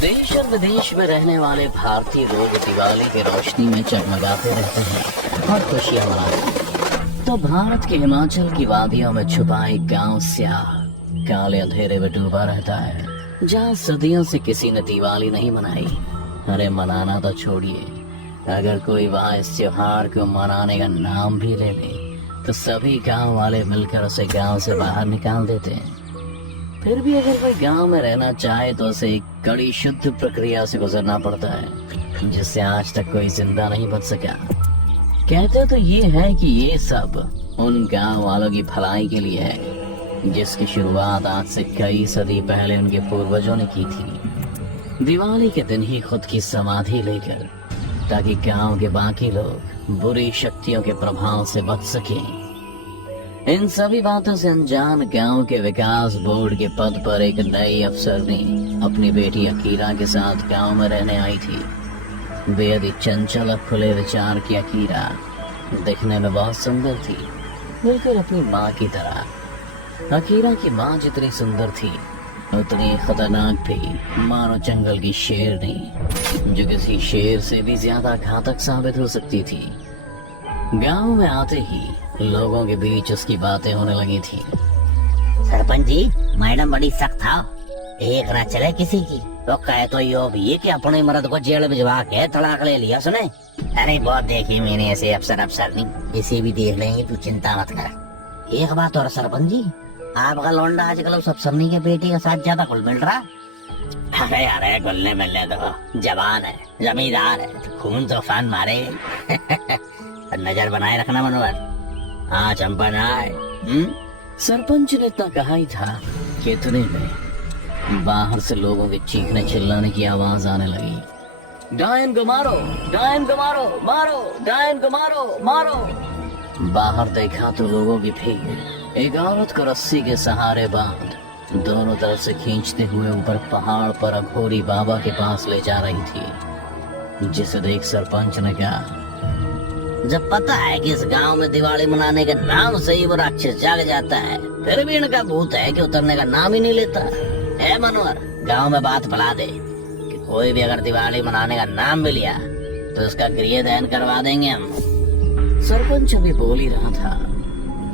देश और विदेश में रहने वाले भारतीय लोग दिवाली की रोशनी में जगमगाते रहते हैं और खुशियां मनाते हैं। तो भारत के हिमाचल की वादियों में छुपा एक गांव स्याह काले अंधेरे में डूबा रहता है, जहाँ सदियों से किसी ने दिवाली नहीं मनाई। अरे मनाना तो छोड़िए, अगर कोई वहाँ इस त्योहार को मनाने का नाम भी ले ले तो सभी गांव वाले मिलकर उसे गांव से बाहर निकाल देते हैं। फिर भी अगर कोई गांव में रहना चाहे तो उसे एक कड़ी शुद्ध प्रक्रिया से गुजरना पड़ता है, जिससे आज तक कोई जिंदा नहीं बच सका। कहते तो ये है कि ये सब उन गांव वालों की भलाई के लिए है, जिसकी शुरुआत आज से कई सदी पहले उनके पूर्वजों ने की थी, दिवाली के दिन ही खुद की समाधि लेकर, ताकि गांव के बाकी लोग बुरी शक्तियों के प्रभाव से बच सकें। इन सभी बातों से अनजान गांव के विकास बोर्ड के पद पर एक नई अफसरनी अपनी बेटी अकीरा के साथ गांव में रहने आई थी। बेहद ही चंचल और खुले विचार की अकीरा दिखने में बहुत सुंदर थी, बिल्कुल अपनी माँ की तरह। अकीरा की माँ जितनी सुंदर थी उतनी खतरनाक भी, मानो जंगल की शेरनी, जो किसी शेर से भी ज्यादा घातक साबित हो सकती थी। गांव में आते ही लोगों के बीच उसकी बातें होने लगी थी। सरपंच जी, मैडम बड़ी सख्त था, एक ना चले किसी की तो कहे तो यो भी है कि अपने मर्द को जेल भिजवा के तलाक ले लिया। सुने, अरे बहुत देखी मैंने ऐसे अफसर नहीं, इसे भी देख लेंगे, तू चिंता मत कर। एक बात और सरपंच जी, आपका लौंडा आजकल उस अफसरनी के बेटी के साथ ज्यादा घुल मिल रहा। अरे अरे घुलने मिलने दो, जवान है, जमींदार है, खून तूफान मारे। नजर बनाए रखना मनोहर, हाँ चंपा ना आए। सरपंच ने इतना कहा ही था कि इतने में बाहर से लोगों के चीखने चिल्लाने की आवाज आने लगी। डायन को मारो, डायन को मारो, मारो डायन को, मारो मारो। बाहर देखा तो लोगों की भीड़ एक औरत को रस्सी के सहारे बांध दोनों तरफ से खींचते हुए ऊपर पहाड़ पर अघोरी बाबा के पास ले जा रही थी, जिसे देख सरपंच ने कहा, जब पता है कि इस गांव में दिवाली मनाने के नाम से ही वो राक्षस जाग जाता है, फिर भी इनका भूत है कि उतरने का नाम ही नहीं लेता। ए मनोहर, गांव में बात फैला दे कि कोई भी अगर दिवाली मनाने का नाम भी लिया तो उसका गृह दहन करवा देंगे हम। सरपंच अभी बोल ही रहा था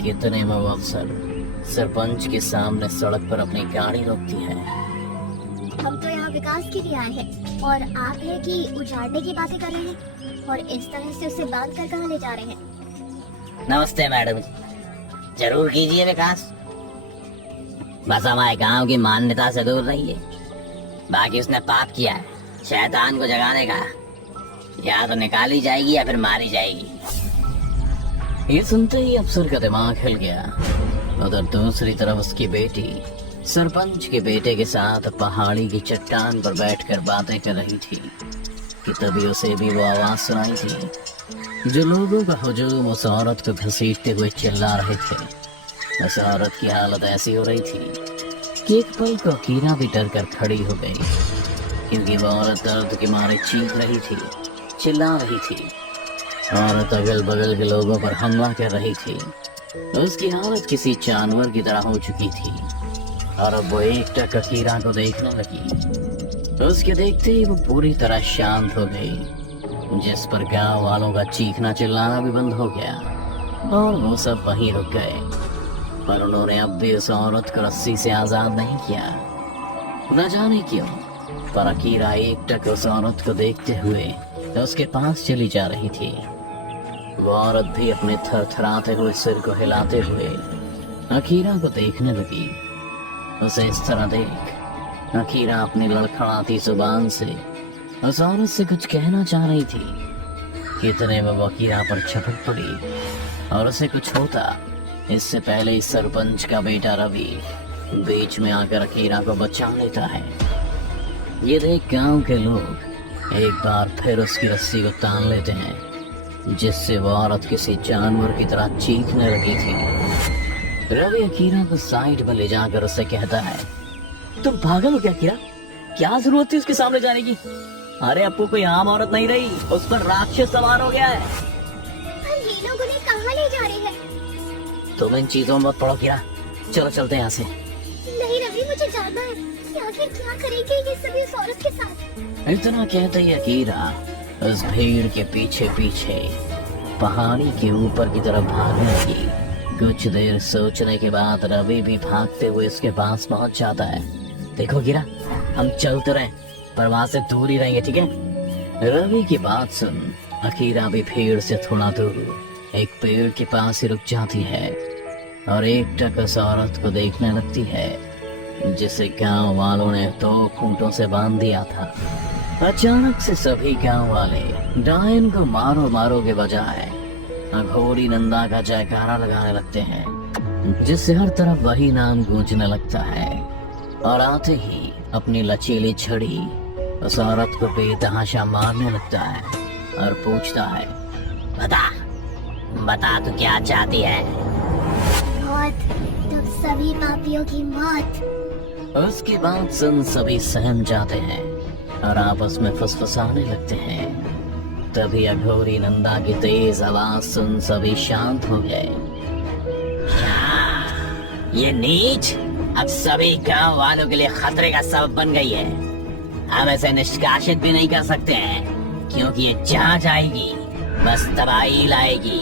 कि इतने में वो अफसर सरपंच के सामने सड़क पर अपनी गाड़ी रोकती है। हम तो यहाँ विकास के लिए आए हैं और आप है कि उजाड़ने की बातें कर रहे हैं और इस तरह से उसे बांध कर कहाँ ले जा रहे हैं। नमस्ते मैडम, जरूर कीजिए विकास, बस हमारे गांव की मान्यता से दूर रहिए। बाकी उसने पाप किया है, शैतान को जगाने का, या तो निकाली जाएगी या फिर मारी जाएगी। ये सुनते ही अफसर का दिमाग हिल गया। उधर दूसरी तरफ उसकी बेटी सरपंच के बेटे के साथ पहाड़ी की चट्टान पर बैठकर बातें कर रही थी कि तभी उसे भी वो आवाज सुनाई थी, जो लोगों का हुजूम उस औरत को घसीटते हुए चिल्ला रहे थे। उस औरत की हालत ऐसी हो रही थी कि एक पल को अकीरा भी डर कर खड़ी हो गई, क्योंकि वो औरत दर्द के मारे चीख रही थी, चिल्ला रही थी। औरत अगल बगल के लोगों पर हमला कर रही थी। उसकी हालत किसी जानवर की तरह हो चुकी थी और अब वो एकटक अकीरा को देखने लगी। उसके देखते ही वो पूरी तरह शांत हो गई, जिस पर गांव वालों का चीखना चिल्लाना भी बंद हो गया और वो सब वहीं रुक गए। पर उन्होंने अब भी उस औरत को रस्सी से आजाद नहीं किया। न जाने क्यों, पर अकीरा एकटक उस औरत को देखते हुए उसके पास चली जा रही थी। वो औरत भी अपने थरथराते हुए सिर को हिलाते हुए अकीरा को देखने लगी। उसे इस तरह देख अकीरा अपनी लड़खड़ाती जुबान से उस औरत से कुछ कहना चाह रही थी कि इतने में वो अकीरा पर झपट पड़ी और उसे कुछ होता इससे पहले ही सरपंच का बेटा रवि बीच में आकर अकीरा को बचा लेता है। ये देख गांव के लोग एक बार फिर उसकी रस्सी को तान लेते हैं, जिससे वो औरत किसी जानवर की तरह चीखने लगी थी। रवि अकीरा को साइड में ले जाकर उससे कहता है, तुम पागल हो क्या अकीरा? क्या जरूरत थी उसके सामने जाने की? अरे आपको कोई आम औरत नहीं रही, उस पर राक्षस सवार हो गया है। ये लोग उन्हें कहाँ ले जा रहे हैं? तुम इन चीजों में मत पड़ो अकीरा, चलो चलते हैं यहाँ से। नहीं रवि, मुझे जानना है, क्या आखिर क्या करेंगे ये सभी उस औरत के साथ? इतना कहते ही अकीरा उस भीड़ के पीछे पीछे पहाड़ी के ऊपर की तरफ भागने लगी। कुछ देर सोचने के बाद रवि भी भागते हुए उसके पास पहुंच जाता है। देखो कीरा, हम चलते रहे पर वहां से दूर ही रहेंगे, ठीक है? रवि की बात सुन अकीरा भी भीड़ से थोड़ा दूर एक पेड़ के पास ही रुक जाती है और एक टक उस औरत को देखने लगती है जिसे गांव वालों ने 2 खूंटों से बांध दिया था। अचानक से सभी गांव वाले डायन को मारो मारो के बजाय अघोरी नंदा का जयकारा लगाने लगते हैं, जिससे हर तरफ वही नाम गूंजने लगता है। और आते ही अपनी लचीली छड़ी उस औरत को बेतहाशा मारने लगता है और पूछता है, बता बता तू क्या चाहती है? मौत, तुम सभी पापियों की मौत। उसकी बात सुन सभी सहम जाते हैं और आपस में फुसफुसाने लगते हैं। तभी अघोरी नंदा की तेज आवाज सुन सभी शांत हो गए। ये नीच अब सभी गांव वालों के लिए खतरे का सबब बन गई है। हम ऐसे निष्कासित भी नहीं कर सकते हैं क्योंकि ये जहाँ जाएगी बस तबाही लाएगी,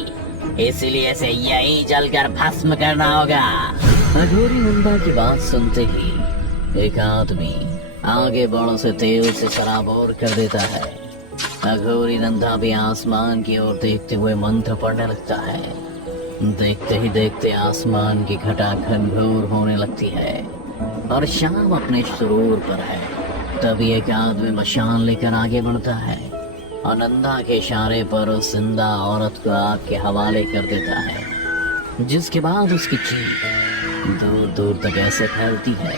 इसलिए इसे यही जलकर भस्म करना होगा। अघोरी नंदा की बात सुनते ही एक आदमी आगे बड़ों से तेल से सराबोर कर देता है। अघोरी नंदा भी आसमान की ओर देखते हुए मंत्र पढ़ने लगता है। देखते ही देखते आसमान की घटा घनघोर होने लगती है और शाम अपने सुरूर पर है। तभी एक आदमी मशाल लेकर आगे बढ़ता है और नंदा के इशारे पर उस जिंदा औरत को आग के हवाले कर देता है, जिसके बाद उसकी चीख दूर दूर तक ऐसे फैलती है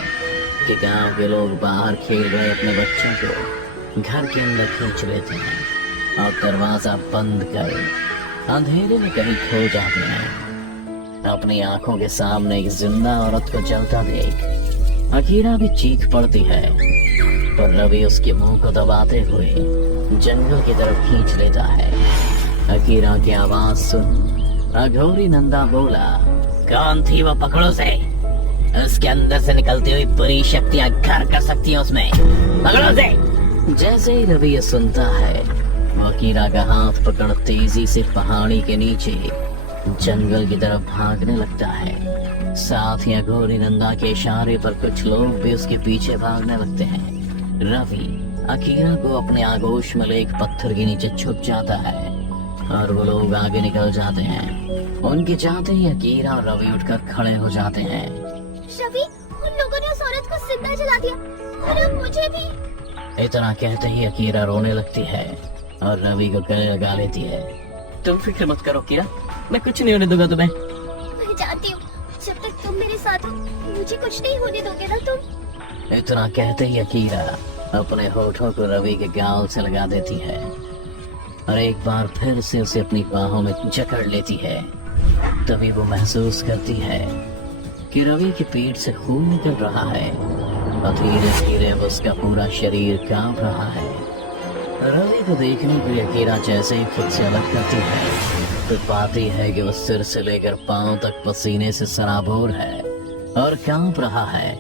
कि गांव के लोग बाहर खेल रहे अपने बच्चों को घर के अंदर खींच लेते हैं और दरवाजा बंद कर अंधेरे में कहीं खो जाते हैं। अपनी आंखों के सामने एक जिंदा औरत को जलता देख अकीरा भी चीख पड़ती है, पर रवि उसके मुंह को दबाते हुए जंगल की तरफ खींच लेता है। अकीरा की आवाज सुन अघोरी नंदा बोला, कौन थी वो? पकड़ो से, उसके अंदर से निकलती हुई बुरी शक्तियां घर कर सकती हैं उसमें, पकड़ो से। जैसे ही रवि ये सुनता है वो अकीरा का हाथ पकड़ तेजी से पहाड़ी के नीचे जंगल की तरफ भागने लगता है। साथ ही अघोरी नंदा के इशारे पर कुछ लोग भी उसके पीछे भागने लगते हैं। रवि अकीरा को अपने आगोश में एक पत्थर के नीचे छुप जाता है और वो लोग आगे निकल जाते हैं। उनके जाते ही अकीरा और रवि उठकर खड़े हो जाते हैं। रवि, उन लोगों ने उस औरत को जिंदा जला दिया और अब मुझे भी। इतना कहते ही अकीरा रोने लगती है और रवि को गले लगा लेती है। तुम फिक्र मत करो अकीरा, मैं कुछ नहीं होने दूंगा तुम्हें। मैं जानती हूँ जब तक तुम मेरे साथ हो मुझे कुछ नहीं होने दोगे ना तुम। इतना कहते ही अकीरा अपने होठों को रवि के गाल से लगा देती है और एक बार फिर से उसे अपनी बाहों में जकड़ लेती है। तभी वो महसूस करती है कि रवि की पीठ से खून निकल रहा है और धीरे धीरे उसका पूरा शरीर कांप रहा है। रवि को देखने के लिए अकीरा जैसे ही खुद से अलग करती है तो पाती है कि वो सिर से लेकर पांव तक पसीने से सराबोर है और कांप रहा है।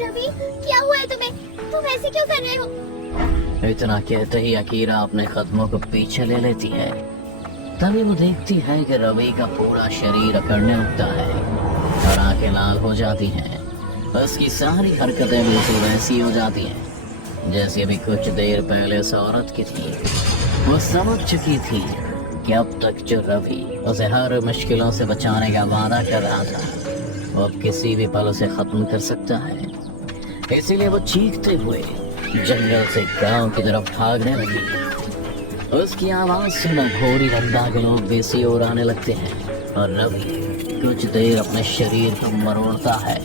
रवि, क्या हुआ है तुम्हें? तुम ऐसे क्यों कर रहे हो? इतना कहते ही अकीरा अपने कदमों को पीछे ले लेती है। तभी वो देखती है कि रवि का पूरा शरीर अकड़ने लगता है और आंखें लाल हो जाती हैं। उसकी सारी हरकतें बिल्कुल वैसी हो जाती हैं जैसे अभी कुछ देर पहले उस औरत की थी। वो समझ चुकी थी कि अब तक जो रवि उसे हर मुश्किलों से बचाने का वादा कर रहा था वो अब किसी भी पल उसे खत्म कर सकता है। इसीलिए वो चीखते हुए जंगल से गांव की तरफ भागने लगी। उसकी आवाज सुन अघोरी नंदा के लोग बेसी ओर आने लगते हैं और रवि कुछ देर अपने शरीर को मरोड़ता है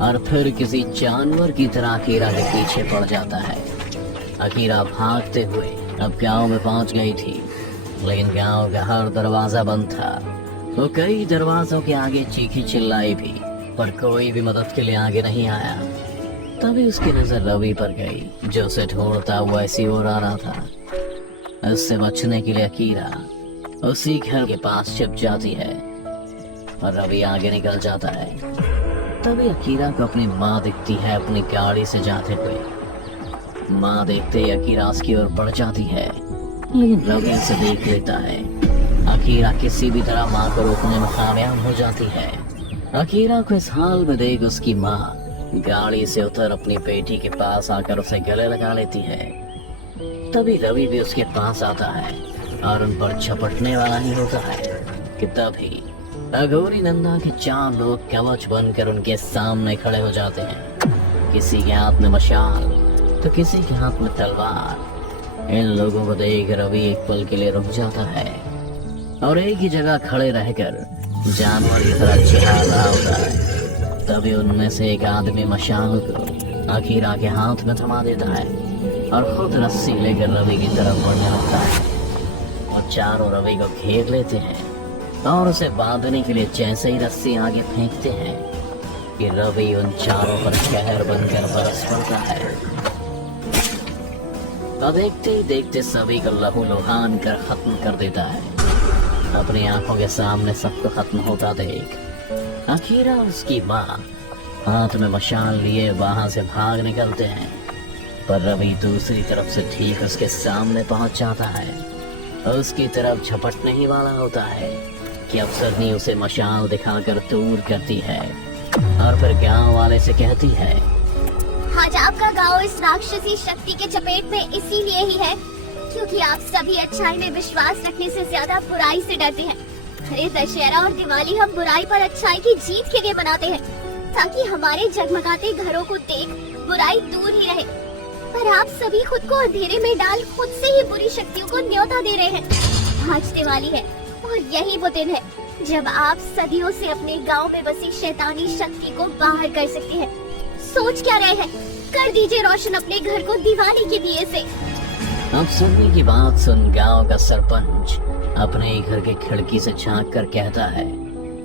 और फिर किसी जानवर की तरह अकीरा के पीछे पड़ जाता है। अकीरा भागते हुए अब गांव में पहुंच गई थी, लेकिन गांव का हर दरवाजा बंद था। वो कई दरवाजों के आगे चीखी चिल्लाई भी, पर कोई भी मदद के लिए आगे नहीं आया। तभी उसकी नजर रवि पर गई जो उसे ढूंढता हुआ ऐसी ओर आ रहा था। इससे बचने के लिए अकीरा उसी घर के पास छिप जाती है और रवि आगे निकल जाता है। तभी अकीरा को अपनी माँ दिखती है अपनी गाड़ी से जाते हुए। माँ देखते ही अकीरा उसकी ओर बढ़ जाती है, लेकिन रवि उसे देख लेता है। अकीरा किसी भी तरह माँ को रोकने में कामयाब हो जाती है। अकीरा को इस हाल में देख उसकी माँ गाड़ी से उतर अपनी बेटी के पास आकर उसे गले लगा लेती है। तभी रवि भी उसके पास आता है और उन पर झपटने वाला ही होता है कि तभी अघोरी नंदा के 4 लोग कवच बनकर उनके सामने खड़े हो जाते हैं। किसी के हाथ में मशाल तो किसी के हाथ में तलवार। इन लोगों को देख रवि एक पल के लिए रुक जाता है और एक ही जगह खड़े रहकर जानवर की तरह चिल्ला रहा होता है। तभी उनमें से एक आदमी मशाल को अकीरा के हाथ में थमा देता है और खुद रस्सी लेकर रवि की तरफ बढ़ने लगता है। और चारों रवि को घेर लेते हैं और उसे बांधने के लिए जैसे ही रस्सी आगे फेंकते हैं कि रवि उन चारों पर कहर बनकर बरस पड़ता है। और देखते ही देखते सभी को लहूलुहान कर खत्म कर देता है। अपनी आंखों के सामने सबको खत्म होता देख अकीरा और उसकी माँ हाथ में मशाल लिए वहां से भाग निकलते हैं, पर रवि दूसरी तरफ से ठीक उसके सामने पहुंच जाता है और उसकी तरफ झपटने ही वाला होता है कि अफसरनी उसे मशाल दिखाकर दूर करती है और फिर गांव वाले से कहती है, आज आपका गांव इस राक्षसी शक्ति के चपेट में इसीलिए ही है क्योंकि आप सभी अच्छाई में विश्वास रखने से ज्यादा बुराई से डरते हैं। अरे दशहरा और दिवाली हम बुराई पर अच्छाई की जीत के लिए मनाते हैं ताकि हमारे जगमगाते घरों को देख बुराई दूर ही रहे, पर आप सभी खुद को अंधेरे में डाल खुद से ही बुरी शक्तियों को न्योता दे रहे हैं। आज दिवाली है और यही वो दिन है जब आप सदियों से अपने गांव में बसी शैतानी शक्ति को बाहर कर सकते हैं। सोच क्या रहे हैं, कर दीजिए रोशन अपने घर को दिवाली के दिए से। अब सुनने की बात सुन गांव का सरपंच अपने घर की खिड़की से झांक कर कहता है,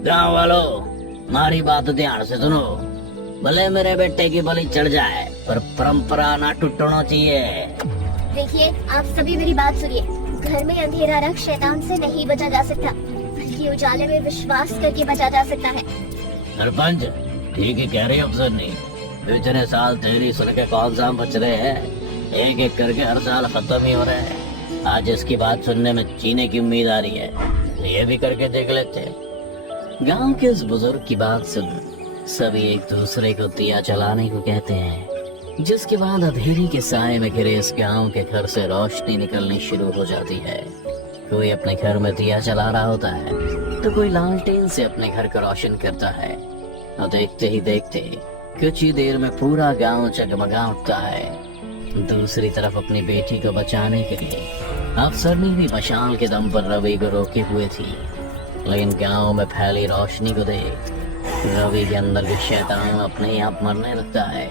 गांव वालों हमारी बात ध्यान से सुनो। भले मेरे बेटे की बलि चढ़ जाए पर परंपरा ना टूटना चाहिए। देखिए आप सभी मेरी बात सुनिए, घर में अंधेरा रख शैतान से नहीं बचा जा सकता बल्कि उजाले में विश्वास करके बचा जा सकता है। सरपंच ठीक ही कह रही अफसर नहीं, इतने साल तेरी सुन के कौन सा बच रहे हैं, एक एक करके हर साल खत्म ही हो रहे हैं। आज इसकी बात सुनने में जीने की उम्मीद आ रही है, ये भी करके देख लेते हैं। गांव के उस बुजुर्ग की बात सुन सभी एक दूसरे को दिया जलाने को कहते हैं, जिसके बाद अंधेरी के साए में घिरे इस गांव के घर से रोशनी निकलनी शुरू हो जाती है। कोई अपने घर में दिया जला रहा होता है तो कोई लालटेन से अपने घर को रोशन करता है और देखते ही देखते कुछ ही देर में पूरा गांव जगमगा उठता है। दूसरी तरफ अपनी बेटी को बचाने के लिए अफसरनी भी मशाल के दम पर रवि को रोके हुए थी, लेकिन गांव में फैली रोशनी को देख रवि के अंदर भी शैतान अपने आप मरने लगता है।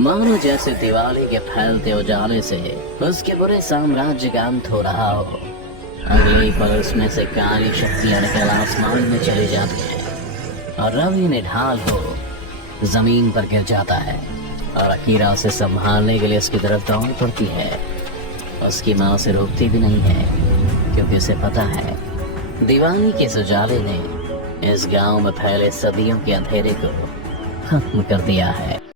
मानो जैसे दिवाली के फैलते उजाले से उसके बुरे साम्राज्य का अंत हो रहा हो। अगले ही पल उसमें से काली शक्तियां निकल आसमान में चली जाती है और रवि निढाल हो जमीन पर गिर जाता है और अकीरा उसे संभालने के लिए उसकी तरफ दौड़ पड़ती है। उसकी माँ उसे रोकती भी नहीं है क्योंकि उसे पता है दिवाली के उजाले ने इस गांव में फैले सदियों के अंधेरे को खत्म कर दिया है।